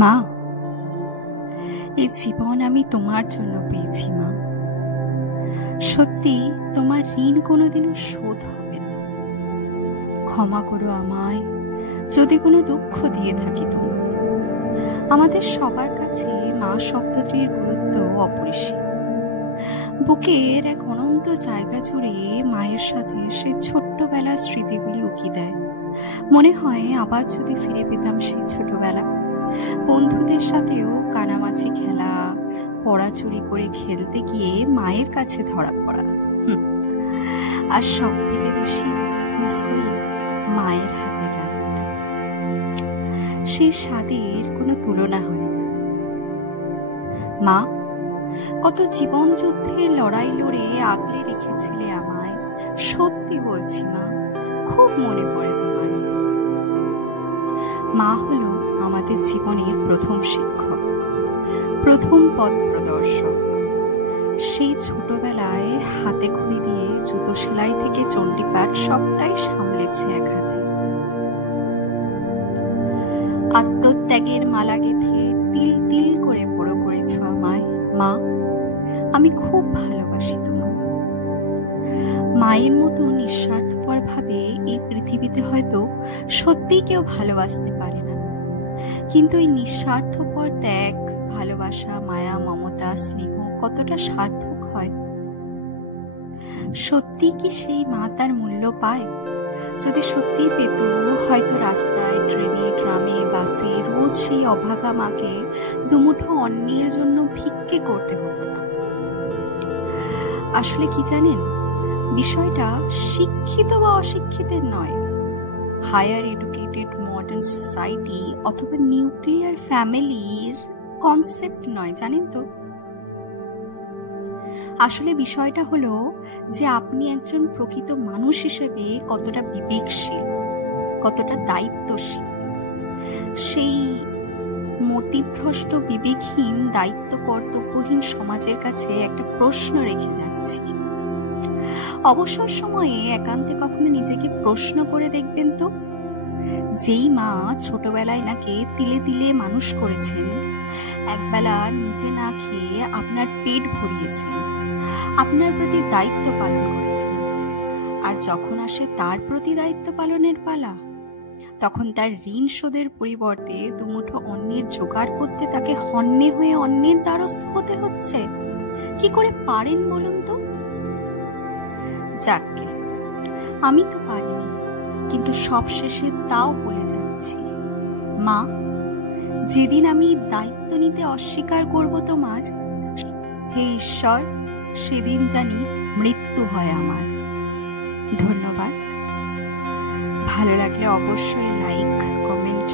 মা, এই জীবন আমি তোমার জন্য পেয়েছি মা। সত্যি তোমার ঋণ কোনোদিনও শোধ হবে না। ক্ষমা করো আমায় যদি কোনো দুঃখ দিয়ে থাকি তোমার। আমাদের সবার কাছে মা শব্দটির গুরুত্ব অপরিসীম। বুকের এক অনন্ত জায়গা জুড়ে মায়ের সাথে সে ছোট্টবেলার স্মৃতিগুলি উকি দেয়। মনে হয় আবার যদি ফিরে পেতাম সেই ছোটবেলা, বন্ধুদের সাথেও কানামাছি খেলা, পড়া চুরি করে খেলতে গিয়ে মায়ের কাছে ধরা পড়া। আর সব থেকে বেশি মিস করি মায়ের হাতে রান্নাটা। সেই স্বাদের কোনো তুলনা হয় না। মা, কত জীবন যুদ্ধে লড়াই লড়ে আগলে রেখেছিলে আমায়। সত্যি বলছি মা, খুব মনে পড়ে তোমায়। মা হলো আমাদের জীবনের প্রথম শিক্ষক, প্রথম পথ প্রদর্শক। সেই ছোটবেলায় হাতে খড়ি দিয়ে জুতো সেলাই থেকে চণ্ডীপাঠ সবটাই সামলেছে এক হাতে। আত্মত্যাগের মালা গেঁথে তিল তিল করে বড় করেছ আমায়। মা, আমি খুব ভালোবাসি তোমায়। মায়ের মতো নিঃস্বার্থপর ভাবে এই পৃথিবীতে হয়তো সত্যি কেউ ভালোবাসতে পারে না, কিন্তু এই নিঃস্বার্থপর ত্যাগ, ভালোবাসা, মায়া, মমতা, স্নেহ কতটা সার্থক হয়। সত্যি কি সেই মা তার মূল্য পায়? যদি সত্যি পেত, হয়তো রাস্তায়, ট্রেনে, গ্রামে, বাসে রোজ সেই অভাগা মাকে দুমুঠো অন্নের জন্য ভিক্ষে করতে হতো না। আসলে কি জানেন, বিষয়টা শিক্ষিত বা অশিক্ষিতের নয়, হায়ার এডুকেটেড মডার্ন সোসাইটি অথবা নিউক্লিয়ার ফ্যামিলির কনসেপ্ট নয়, জানেন তো। আসলে বিষয়টা হলো যে আপনি একজন প্রকৃত মানুষ হিসেবে কতটা বিবেকশীল, কতটা দায়িত্বশীল। সেই মতিভ্রষ্ট, বিবেকহীন, দায়িত্ব কর্তব্যহীন সমাজের কাছে একটা প্রশ্ন রেখে যাচ্ছি। অবসর সময়ে একান্তে কখনো নিজেকে প্রশ্ন করে দেখবেন তো, যেই মা ছোটবেলায় নাকি তিলে তিলে মানুষ করেছেন, একবেলা নিজে না খেয়ে আপনার পেট ভরিয়েছেন, আপনার প্রতি দায়িত্ব পালন করেছেন, আর যখন আসে তার প্রতি দায়িত্ব পালনের পালা, তখন তার ঋণ শোধের পরিবর্তে দুমুঠো অন্নের জোগাড় করতে তাকে হন্যে হয়ে অন্যের দ্বারস্থ হতে হচ্ছে। কি করে পারেন বলুন তো? যাকগে, আমি তো পারিনি, কিন্তু সবশেষে তাও বলে যাচ্ছি, মা, যেদিন আমি দায়িত্ব নিতে অস্বীকার করব তোমার, হে ঈশ্বর, সেদিন জানি মৃত্যু হয় আমার। ধন্যবাদ। ভালো লাগলে অবশ্যই লাইক, কমেন্ট,